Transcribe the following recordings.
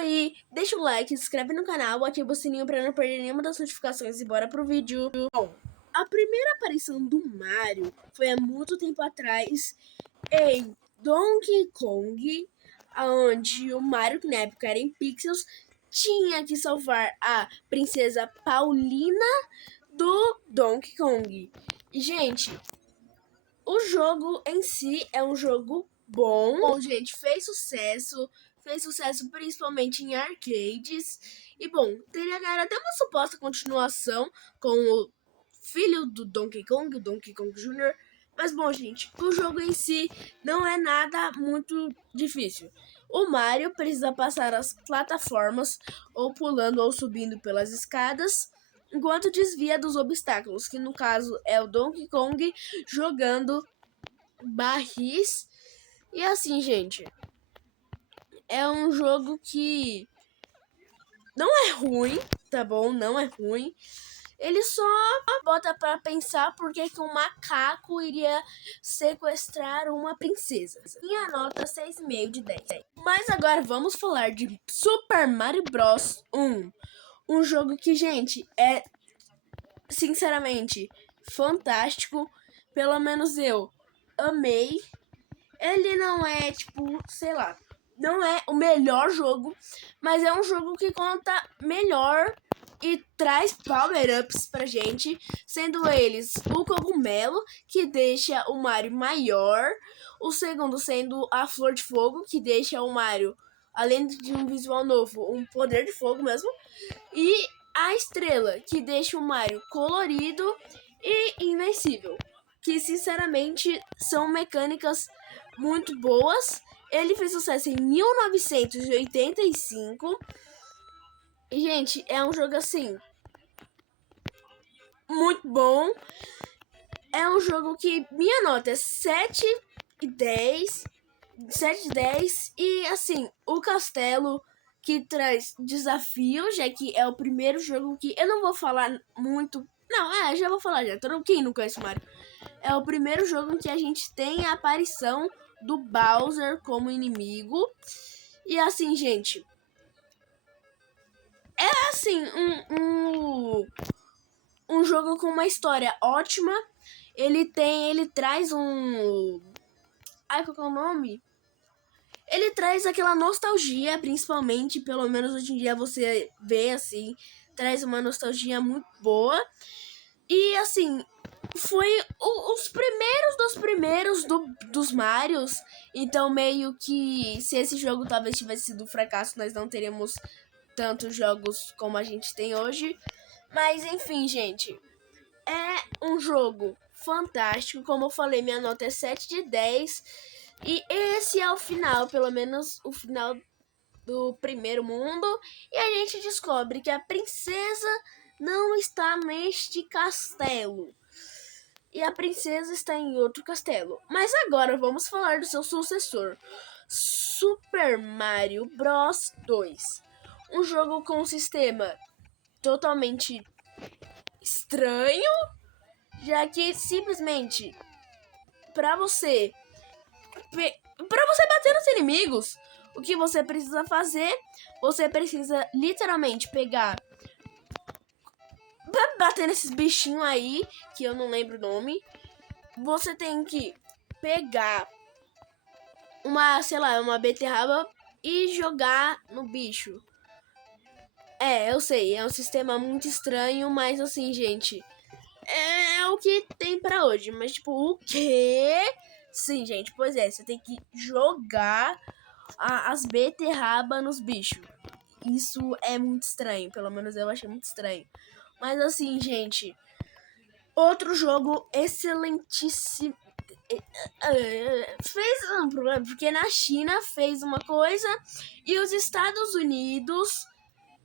aí, deixa o like, se inscreve no canal, ativa o sininho pra não perder nenhuma das notificações e bora pro vídeo. Bom, a primeira aparição do Mario foi há muito tempo atrás em Donkey Kong, onde o Mario, que na época era em pixels, tinha que salvar a princesa Paulina do Donkey Kong. E, gente, o jogo em si é um jogo bom, gente, fez sucesso principalmente em arcades. E, bom, teria ganhado até uma suposta continuação com o filho do Donkey Kong, o Donkey Kong Jr., mas, bom, gente, o jogo em si não é nada muito difícil. O Mario precisa passar as plataformas ou pulando ou subindo pelas escadas, enquanto desvia dos obstáculos, que no caso é o Donkey Kong jogando barris. E assim, gente, é um jogo que não é ruim, tá bom? Não é ruim. Ele só bota pra pensar por que um macaco iria sequestrar uma princesa. Minha nota 6,5 de 10. Mas agora vamos falar de Super Mario Bros 1. Um jogo que, gente, é sinceramente fantástico. Pelo menos eu amei. Ele não é, tipo, sei lá, não é o melhor jogo, mas é um jogo que conta melhor e traz power-ups pra gente, sendo eles o cogumelo, que deixa o Mario maior, o segundo sendo a flor de fogo, que deixa o Mario, além de um visual novo, um poder de fogo mesmo, e a estrela, que deixa o Mario colorido e invencível, que sinceramente são mecânicas muito boas. Ele fez sucesso em 1985. E, gente, é um jogo assim muito bom. É um jogo que minha nota é 7 e 10. 7 de 10. E assim, o castelo que traz desafio, já que é o primeiro jogo que eu não vou falar muito. Não, já vou falar já. Quem não conhece o Mario? É o primeiro jogo em que a gente tem a aparição do Bowser como inimigo. E assim, gente, é assim, um jogo com uma história ótima. Ele traz um... Ai, qual que é o nome? Ele traz aquela nostalgia, principalmente, pelo menos hoje em dia você vê assim, traz uma nostalgia muito boa. E assim, foi os primeiros dos primeiros dos Marios. Então meio que se esse jogo talvez tivesse sido um fracasso, nós não teríamos tantos jogos como a gente tem hoje. Mas enfim, gente, é um jogo fantástico. Como eu falei, minha nota é 7 de 10. E esse é o final, pelo menos o final do primeiro mundo. E a gente descobre que a princesa não está neste castelo. E a princesa está em outro castelo. Mas agora vamos falar do seu sucessor, Super Mario Bros 2. Um jogo com um sistema totalmente estranho, já que simplesmente para você bater nos inimigos, o que você precisa fazer? Você precisa literalmente pegar, bater nesses bichinhos aí, que eu não lembro o nome. Você tem que pegar uma, sei lá, uma beterraba e jogar no bicho. Eu sei, é um sistema muito estranho, mas assim, gente, é o que tem pra hoje. Mas tipo, o quê? Sim, gente, pois é, você tem que jogar as beterrabas nos bichos. Isso é muito estranho, pelo menos eu achei muito estranho. Mas assim, gente, outro jogo excelentíssimo. Fez um problema, porque na China fez uma coisa e os Estados Unidos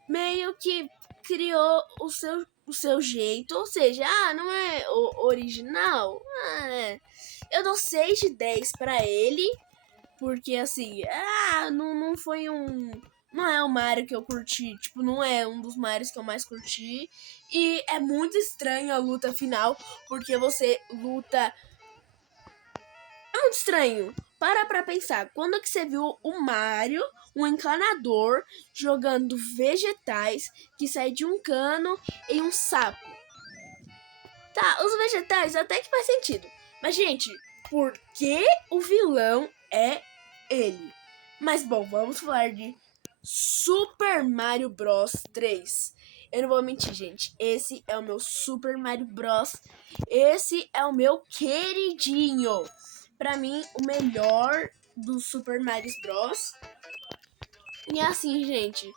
meio que criou o seu jeito, ou seja, não é o original. Eu dou 6 de 10 pra ele, porque assim, não foi um... Não é o Mario que eu curti, tipo, não é um dos Marios que eu mais curti. E é muito estranho a luta final, porque você luta... É muito estranho, Para pensar, quando que você viu o Mario, um encanador, jogando vegetais que sai de um cano em um sapo? Tá, os vegetais até que faz sentido. Mas, gente, por que o vilão é ele? Mas, bom, vamos falar de Super Mario Bros 3. Eu não vou mentir, gente. Esse é o meu Super Mario Bros. Esse é o meu queridinho. Pra mim, o melhor dos Super Mario Bros. E assim, gente,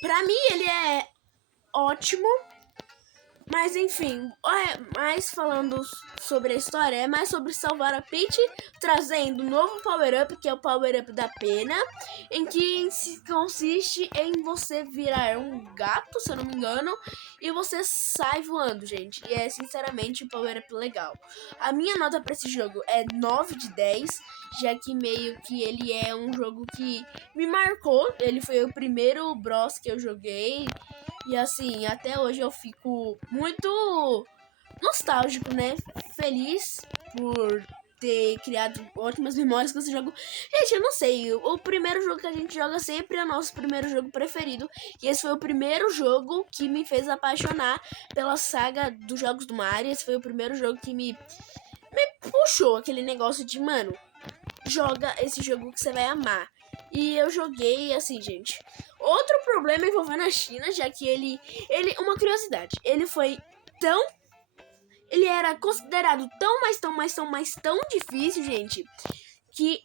pra mim ele é ótimo. Mas enfim, mais falando sobre a história, é mais sobre salvar a Peach, trazendo um novo power-up, que é o power-up da pena, em que consiste em você virar um gato, se eu não me engano, e você sai voando, gente. E é sinceramente um power-up legal. A minha nota para esse jogo é 9 de 10, já que meio que ele é um jogo que me marcou. Ele foi o primeiro Bros que eu joguei. E assim, até hoje eu fico muito nostálgico, né? Feliz por ter criado ótimas memórias com esse jogo. Gente, eu não sei, o primeiro jogo que a gente joga sempre é o nosso primeiro jogo preferido. E esse foi o primeiro jogo que me fez apaixonar pela saga dos jogos do Mario. Esse foi o primeiro jogo que me puxou aquele negócio de, mano, joga esse jogo que você vai amar. E eu joguei assim, gente. Outro problema envolvendo a China, já que ele uma curiosidade, ele era considerado tão difícil, gente, que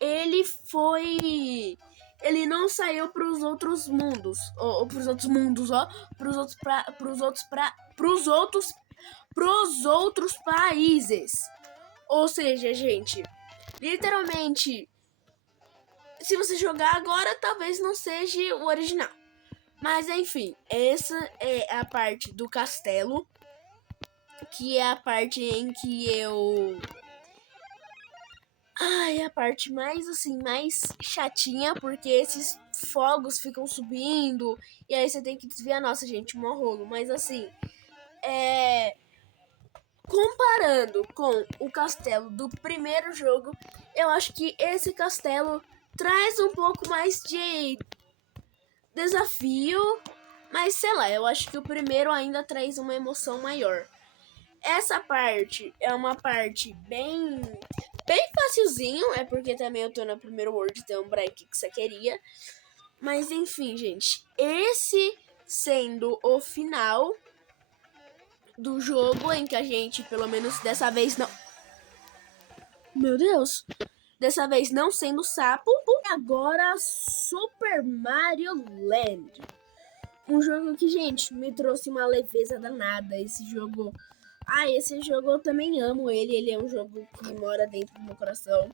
ele não saiu para os outros mundos, ou para os outros mundos, ó, para os outros países. Ou seja, gente, literalmente, se você jogar agora, talvez não seja o original. Mas enfim, essa é a parte do castelo, que é a parte em que eu... Ai, a parte mais assim, mais chatinha, porque esses fogos ficam subindo, e aí você tem que desviar. Nossa, gente, mó rolo. Mas assim, comparando com o castelo do primeiro jogo, eu acho que esse castelo traz um pouco mais de desafio, mas sei lá, eu acho que o primeiro ainda traz uma emoção maior. Essa parte é uma parte bem facilzinho, é porque também eu tô no primeiro World, então break que você queria. Mas enfim, gente, esse sendo o final do jogo, em que a gente, pelo menos dessa vez, não... Meu Deus! Dessa vez não sendo sapo. E agora Super Mario Land. Um jogo que, gente, me trouxe uma leveza danada. Esse jogo eu também amo ele. Ele é um jogo que mora dentro do meu coração.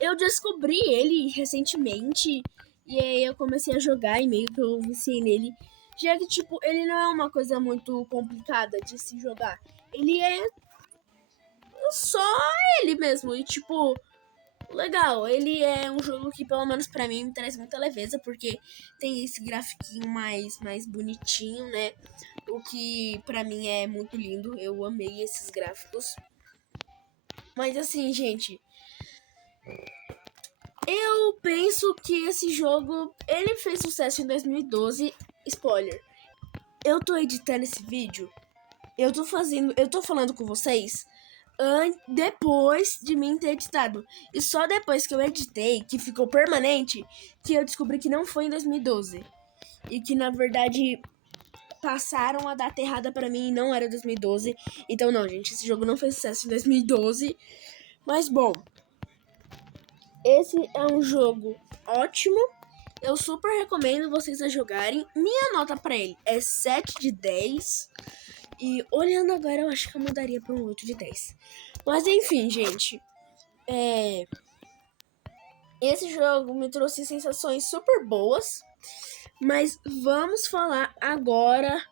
Eu descobri ele recentemente. E aí eu comecei a jogar e meio que eu viciei nele. Já que, tipo, ele não é uma coisa muito complicada de se jogar. Ele é só ele mesmo. E, tipo, legal. Ele é um jogo que, pelo menos pra mim, me traz muita leveza. Porque tem esse grafiquinho mais bonitinho, né? O que pra mim é muito lindo. Eu amei esses gráficos. Mas assim, gente, eu penso que esse jogo, ele fez sucesso em 2012. Spoiler, eu tô editando esse vídeo, eu tô falando com vocês depois de mim ter editado. E só depois que eu editei, que ficou permanente, que eu descobri que não foi em 2012. E que, na verdade, passaram a data errada pra mim e não era 2012. Então, não, gente, esse jogo não fez sucesso em 2012. Mas, bom, esse é um jogo ótimo. Eu super recomendo vocês a jogarem. Minha nota pra ele é 7 de 10. E olhando agora, eu acho que eu mudaria pra um 8 de 10. Mas, enfim, gente. Esse jogo me trouxe sensações super boas. Mas vamos falar agora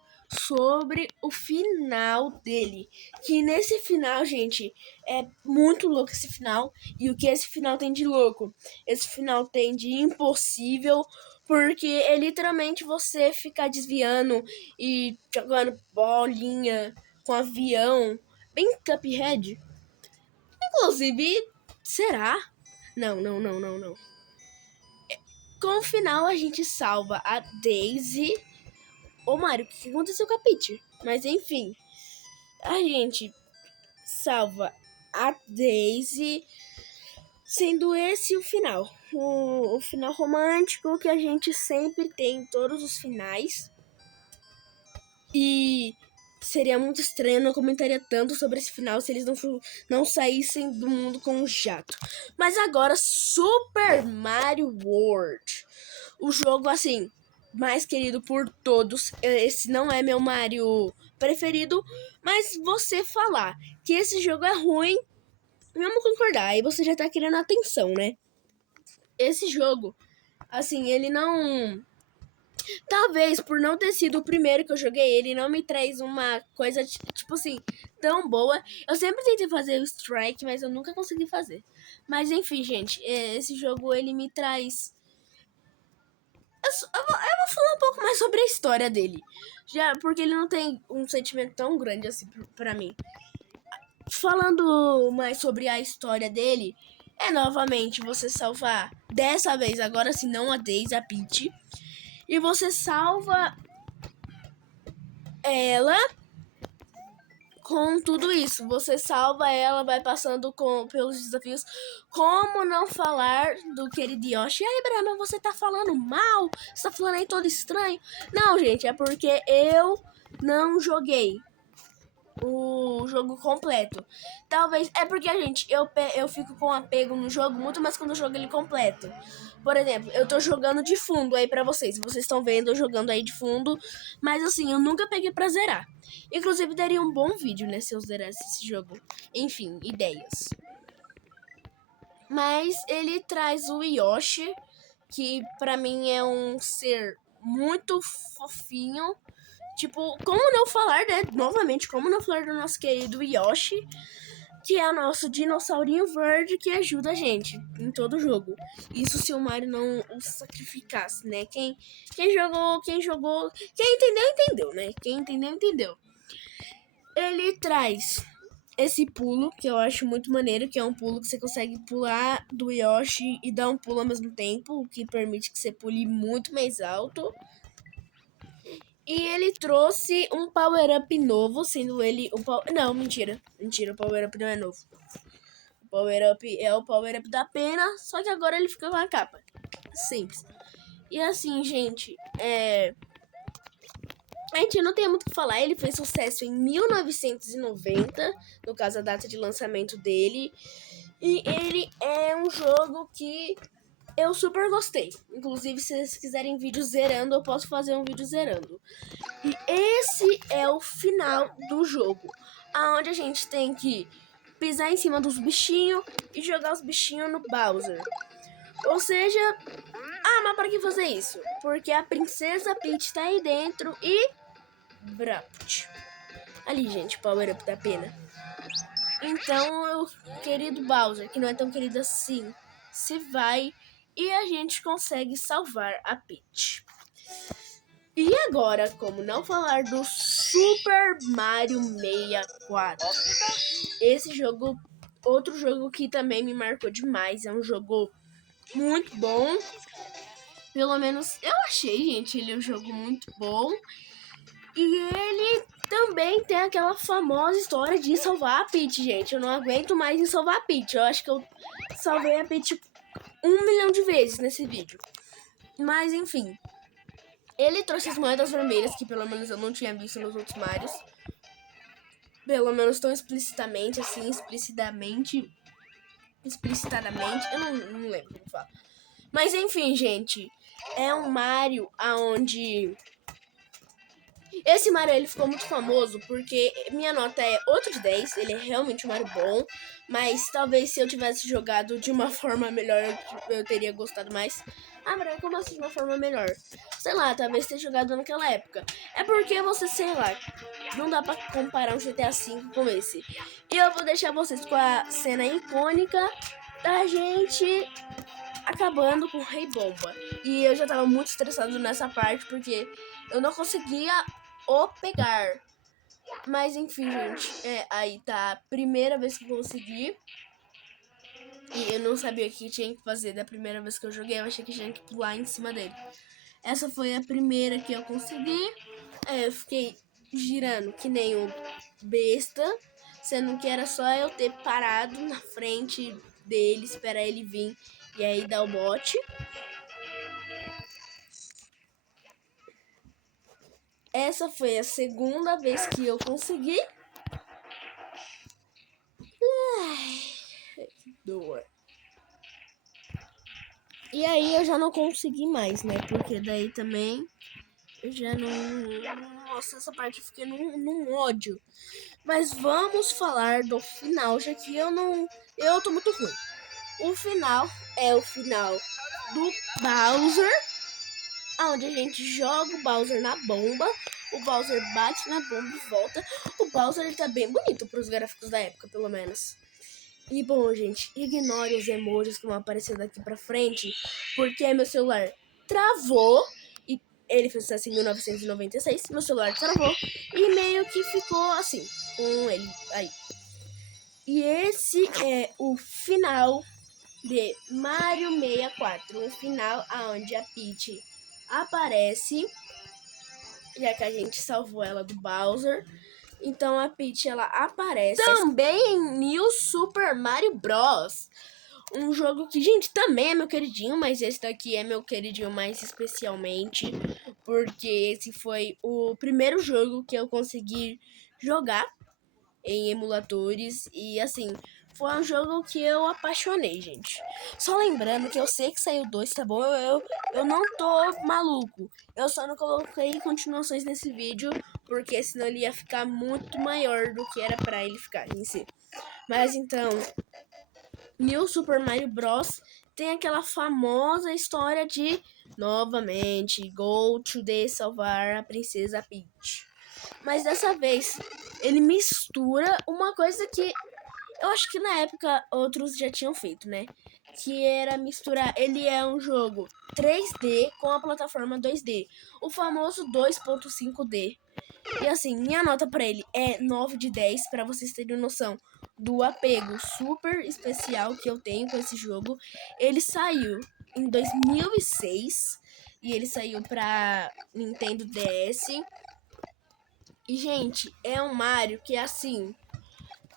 sobre o final dele. Que nesse final, gente, é muito louco esse final. E o que esse final tem de louco? Esse final tem de impossível, porque é literalmente você ficar desviando e jogando bolinha com avião. Bem Cuphead. Inclusive, será? Não. Com o final, a gente salva a Daisy. Ô, Mario, o que aconteceu com a Peach? Mas, enfim, a gente salva a Daisy, sendo esse o final. O final romântico que a gente sempre tem em todos os finais. E seria muito estranho, eu não comentaria tanto sobre esse final se eles não saíssem do mundo com um jato. Mas agora, Super Mario World. O jogo, assim, mais querido por todos. Esse não é meu Mario preferido, mas você falar que esse jogo é ruim, vamos concordar. Aí você já tá querendo atenção, né? Esse jogo, assim, ele não... Talvez por não ter sido o primeiro que eu joguei, ele não me traz uma coisa, tipo assim, tão boa. Eu sempre tentei fazer o Strike, mas eu nunca consegui fazer. Mas enfim, gente, esse jogo ele me traz... Eu vou falar um pouco mais sobre a história dele. Já, porque ele não tem um sentimento tão grande assim pra mim. Falando mais sobre a história dele, é novamente você salvar, dessa vez, agora sim, não a Daisy, a Peach. E você salva ela com tudo isso. Você salva ela, vai passando pelos desafios. Como não falar do querido Yoshi? E aí, Brahma, você tá falando mal? Você tá falando aí todo estranho? Não, gente, é porque eu não joguei o jogo completo. Talvez, é porque, gente, eu fico com apego no jogo muito mais quando eu jogo ele completo. Por exemplo, eu tô jogando de fundo aí pra vocês. Vocês estão vendo eu jogando aí de fundo. Mas assim, eu nunca peguei pra zerar. Inclusive, daria um bom vídeo, né, se eu zerasse esse jogo. Enfim, ideias. Mas ele traz o Yoshi, que pra mim é um ser muito fofinho. Tipo, como não falar, né? Novamente, como não falar do nosso querido Yoshi, que é o nosso dinossaurinho verde que ajuda a gente em todo jogo. Isso se o Mario não o sacrificasse, né? Quem jogou, quem entendeu, entendeu, né? Quem entendeu, entendeu. Ele traz esse pulo, que eu acho muito maneiro, que é um pulo que você consegue pular do Yoshi e dar um pulo ao mesmo tempo, o que permite que você pule muito mais alto. E ele trouxe um power-up novo, sendo ele o power... Não, mentira, o power-up não é novo. O power-up é o power-up da pena, só que agora ele fica com a capa. Simples. E assim, gente, a gente não tem muito o que falar, ele fez sucesso em 1990, no caso a data de lançamento dele. E ele é um jogo que eu super gostei. Inclusive, se vocês quiserem vídeo zerando, eu posso fazer um vídeo zerando. E esse é o final do jogo, aonde a gente tem que pisar em cima dos bichinhos e jogar os bichinhos no Bowser. Ou seja, mas para que fazer isso? Porque a princesa Peach tá aí dentro e... Brapt. Ali, gente, power up da pena. Então, o querido Bowser, que não é tão querido assim, se vai e a gente consegue salvar a Peach. E agora, como não falar do Super Mario 64? Esse jogo, outro jogo que também me marcou demais, é um jogo muito bom. Pelo menos eu achei, gente, ele é um jogo muito bom. E ele também tem aquela famosa história de salvar a Peach, gente. Eu não aguento mais em salvar a Peach. Eu acho que eu salvei a Peach 1 milhão de vezes nesse vídeo. Mas, enfim. Ele trouxe as moedas vermelhas, que pelo menos eu não tinha visto nos outros Marios. Pelo menos tão explicitamente, assim, explicitadamente. Eu não lembro como fala. Mas enfim, gente. É um Mario aonde... Esse Mario, ele ficou muito famoso porque minha nota é 8 de 10. Ele é realmente um Mario bom. Mas talvez se eu tivesse jogado de uma forma melhor, eu teria gostado mais. Mas como assim de uma forma melhor? Sei lá, talvez ter jogado naquela época. É porque você, sei lá, não dá pra comparar um GTA V com esse. E eu vou deixar vocês com a cena icônica da gente acabando com o Rei Bomba. E eu já tava muito estressado nessa parte porque eu não conseguia o pegar. Mas enfim, gente, aí tá a primeira vez que eu consegui. E eu não sabia o que tinha que fazer da primeira vez que eu joguei. Eu achei que tinha que pular em cima dele. Essa foi a primeira que eu consegui. Eu fiquei girando que nem um besta, sendo que era só eu ter parado na frente dele, esperar ele vir e aí dar o bote. Essa foi a segunda vez que eu consegui. Ai, que dor. E aí eu já não consegui mais, né? Porque daí também eu já não... Nossa, essa parte eu fiquei num ódio. Mas vamos falar do final, já que eu não... Eu tô muito ruim. O final é o final do Bowser, onde a gente joga o Bowser na bomba, o Bowser bate na bomba e volta. O Bowser ele tá bem bonito pros gráficos da época, pelo menos. E bom, gente, ignore os emojis que vão aparecer daqui pra frente, porque meu celular travou, e ele fez sucesso em 1996, meu celular travou, e meio que ficou assim, com ele aí. E esse é o final de Mario 64, um final onde a Peach aparece, já que a gente salvou ela do Bowser. Então a Peach ela aparece também em New Super Mario Bros. Um jogo que, gente, também é meu queridinho, mas esse daqui é meu queridinho mais especialmente, porque esse foi o primeiro jogo que eu consegui jogar em emuladores e, assim, foi um jogo que eu apaixonei, gente. Só lembrando que eu sei que saiu dois, tá bom? Eu não tô maluco. Eu só não coloquei continuações nesse vídeo, porque senão ele ia ficar muito maior do que era pra ele ficar em si. Mas então, New Super Mario Bros. Tem aquela famosa história de, novamente, go to the salvar a Princesa Peach. Mas dessa vez, ele mistura uma coisa que eu acho que na época outros já tinham feito, né? Que era misturar. Ele é um jogo 3D com a plataforma 2D. O famoso 2.5D. E assim, minha nota pra ele é 9 de 10, pra vocês terem noção do apego super especial que eu tenho com esse jogo. Ele saiu em 2006 e ele saiu pra Nintendo DS. E, gente, é um Mario que, assim,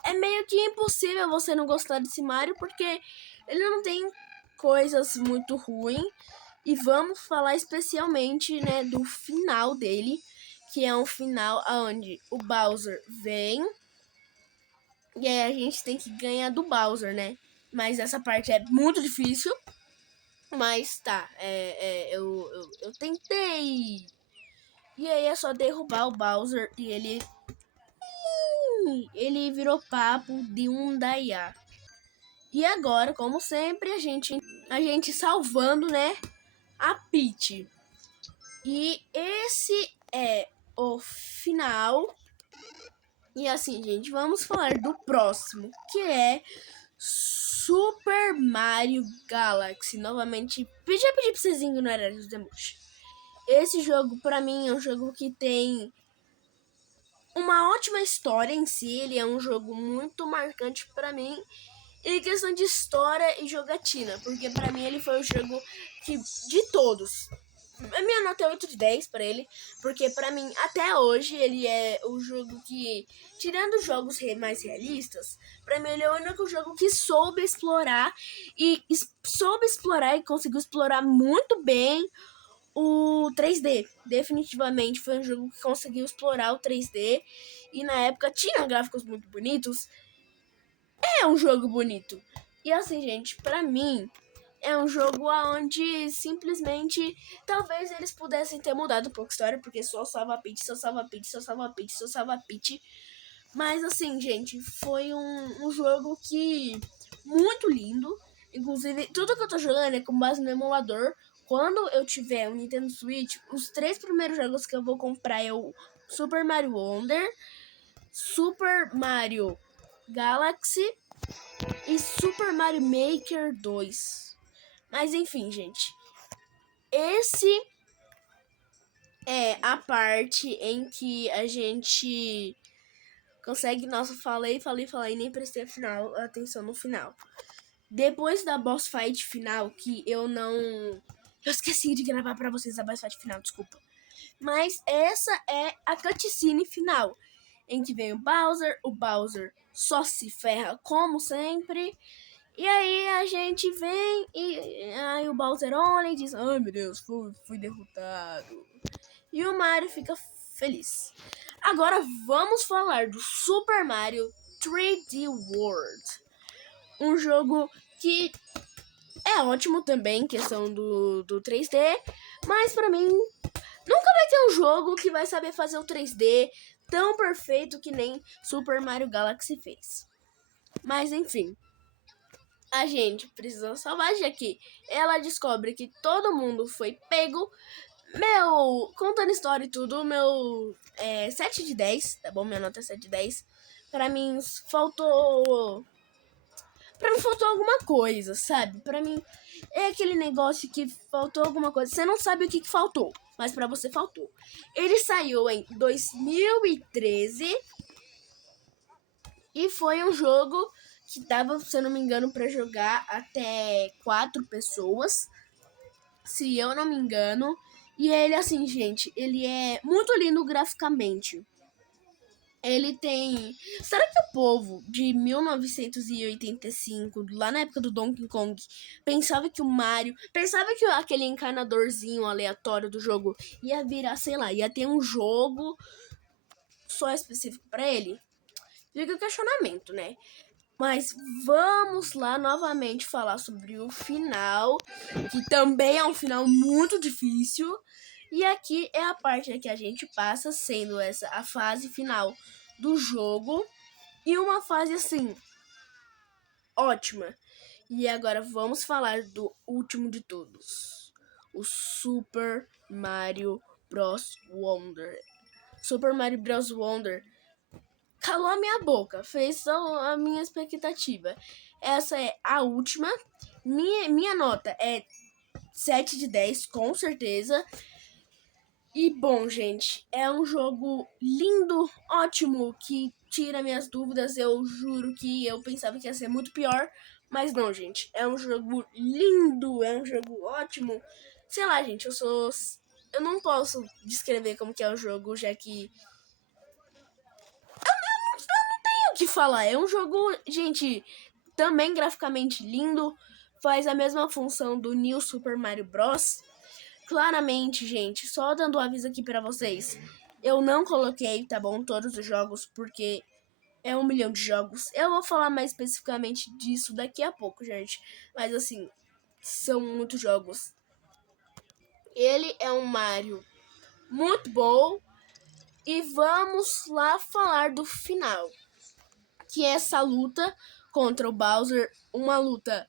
é meio que impossível você não gostar desse Mario, porque ele não tem coisas muito ruins. E vamos falar especialmente, né, do final dele, que é um final onde o Bowser vem e aí a gente tem que ganhar do Bowser, né? Mas essa parte é muito difícil. Mas tá, eu tentei. E aí é só derrubar o Bowser e ele virou papo de um Daiá. E agora, como sempre, a gente salvando, né, a Peach. E esse é o final. E assim, gente, vamos falar do próximo, que é Super Mario Galaxy. Novamente, pedi pra vocês ignorarem os emojis. Esse jogo, pra mim, é um jogo que tem uma ótima história em si. Ele é um jogo muito marcante pra mim. E questão de história e jogatina, porque pra mim ele foi o jogo que, de todos, a minha nota é 8 de 10 pra ele, porque pra mim, até hoje, ele é o jogo que, tirando os jogos mais realistas, pra mim ele é o único jogo que soube explorar e conseguiu explorar muito bem o 3D. Definitivamente foi um jogo que conseguiu explorar o 3D e na época tinha gráficos muito bonitos. É um jogo bonito. E assim, gente, pra mim, é um jogo onde simplesmente talvez eles pudessem ter mudado um pouco a história, porque só salva a Peach, só salva a Peach, só salva a Peach, só salva a Peach. Mas assim, gente, foi um jogo que muito lindo. Inclusive, tudo que eu tô jogando é com base no emulador. Quando eu tiver um Nintendo Switch, os 3 primeiros jogos que eu vou comprar é o Super Mario Wonder, Super Mario Galaxy e Super Mario Maker 2. Mas enfim, gente. Esse é a parte em que a gente consegue... Nossa, falei, nem prestei atenção no final. depois da boss fight final, que eu não... Eu esqueci de gravar pra vocês a boss fight final, desculpa. Mas essa é a cutscene final, em que vem o Bowser só se ferra como sempre. E aí a gente vem e aí o Bowser olha e diz: ai meu Deus, fui derrotado. E o Mario fica feliz. Agora vamos falar do Super Mario 3D World. Um jogo que é ótimo também, questão do 3D, mas pra mim nunca vai ter um jogo que vai saber fazer o 3D tão perfeito que nem Super Mario Galaxy fez. Mas enfim, a gente precisa salvar já que ela descobre que todo mundo foi pego. Contando história e tudo, meu 7 de 10, tá bom? Minha nota é 7 de 10. Pra mim faltou... Pra mim faltou alguma coisa, sabe? Pra mim é aquele negócio que faltou alguma coisa. Você não sabe o que faltou, mas pra você faltou. Ele saiu em 2013 e foi um jogo que dava, se eu não me engano, pra jogar até 4 pessoas, se eu não me engano. E ele, assim, gente, ele é muito lindo graficamente. Ele tem... Será que o povo de 1985, lá na época do Donkey Kong, pensava que o Mario... Pensava que aquele encanadorzinho aleatório do jogo ia virar, sei lá, ia ter um jogo só específico pra ele? Fica o questionamento, né? Mas vamos lá novamente falar sobre o final, que também é um final muito difícil. E aqui é a parte que a gente passa, sendo essa a fase final do jogo. E uma fase assim, ótima. E agora vamos falar do último de todos. O Super Mario Bros. Wonder. Super Mario Bros. Wonder calou a minha boca, fez a minha expectativa. Essa é a última. Minha nota é 7 de 10, com certeza. E bom, gente, é um jogo lindo, ótimo, que tira minhas dúvidas. Eu juro que eu pensava que ia ser muito pior, mas não, gente. É um jogo lindo, é um jogo ótimo. Sei lá, gente, eu não posso descrever como que é o jogo, já que o que falar. É um jogo, gente, também graficamente lindo. Faz a mesma função do New Super Mario Bros. Claramente, gente, só dando um aviso aqui pra vocês. Eu não coloquei, tá bom, todos os jogos, porque é 1 milhão de jogos. Eu vou falar mais especificamente disso daqui a pouco, gente. Mas assim, são muitos jogos. Ele é um Mario muito bom. E vamos lá falar do final, que é essa luta contra o Bowser, uma luta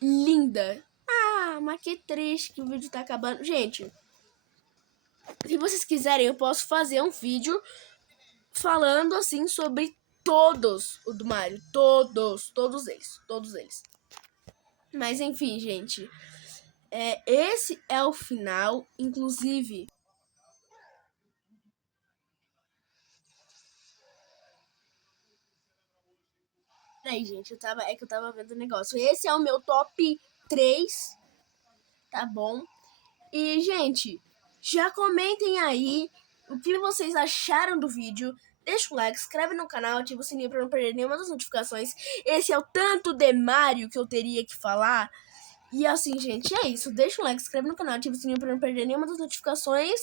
linda. Ah, mas que triste que o vídeo tá acabando. Gente, se vocês quiserem, eu posso fazer um vídeo falando assim sobre todos o do Mario. Todos eles. Mas enfim, gente, esse é o final, inclusive... Peraí, gente, é que eu tava vendo o negócio. Esse é o meu top 3, tá bom? E, gente, já comentem aí o que vocês acharam do vídeo. Deixa o like, inscreve no canal, ativa o sininho pra não perder nenhuma das notificações. Esse é o tanto de Mario que eu teria que falar. E assim, gente, é isso. Deixa o like, inscreve no canal, ativa o sininho pra não perder nenhuma das notificações.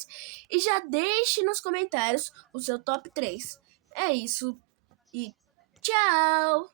E já deixe nos comentários o seu top 3. É isso. E tchau!